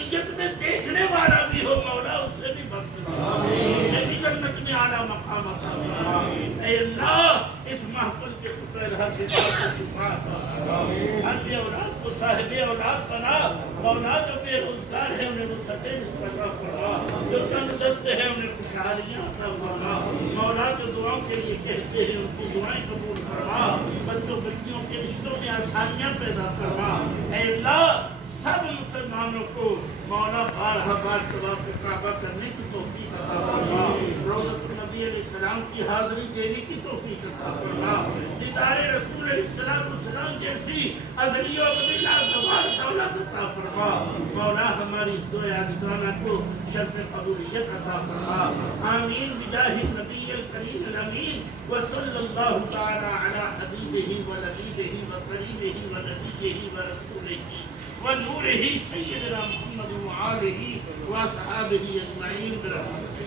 ابدیت میں دیکھنے والا بھی ہو مولا اسے بھی بخش دے، اسے بھی جنت میں اعلیٰ مقام عطا فرما۔ اے اللہ اس محفل کے ٹکڑے ہر بیمار کو شفا عطا فرما، ہر اولاد کو صاحب اولاد بنا مولا، جو بے روزگار ہے انہیں وسعتیں عطا فرما، جو تنگ دست ہے انہیں خوشحالیاں عطا فرما مولا، جو دعاؤں کے لیے کہتے ہیں ان کی دعائیں قبول فرما، بچوں بچیوں کے رشتوں میں آسانیاں پیدا فرما۔ اے اللہ سب مسلمانوں کو مولا بارہا بار طواف کعبہ کرنے کی توفیق عطا فرما، روضۃ النبی علیہ السلام کی حاضری دینے کی توفیق عطا فرما، دیدار رسول علیہ السلام جیسی ازلی و ابدی لازوال دولت عطا فرما مولا، ہماری اس دعا عاجزانہ کو شرف قبولیت عطا فرما۔ آمین بجاہ النبی الکریم الامین وصلی اللہ تعالی علی حبیبہ ولبیبہ وقریبہ ونبیہ ورسولہ ونورہ سیدنا محمد وآلہ وصحابہ اجمعین برحمتک۔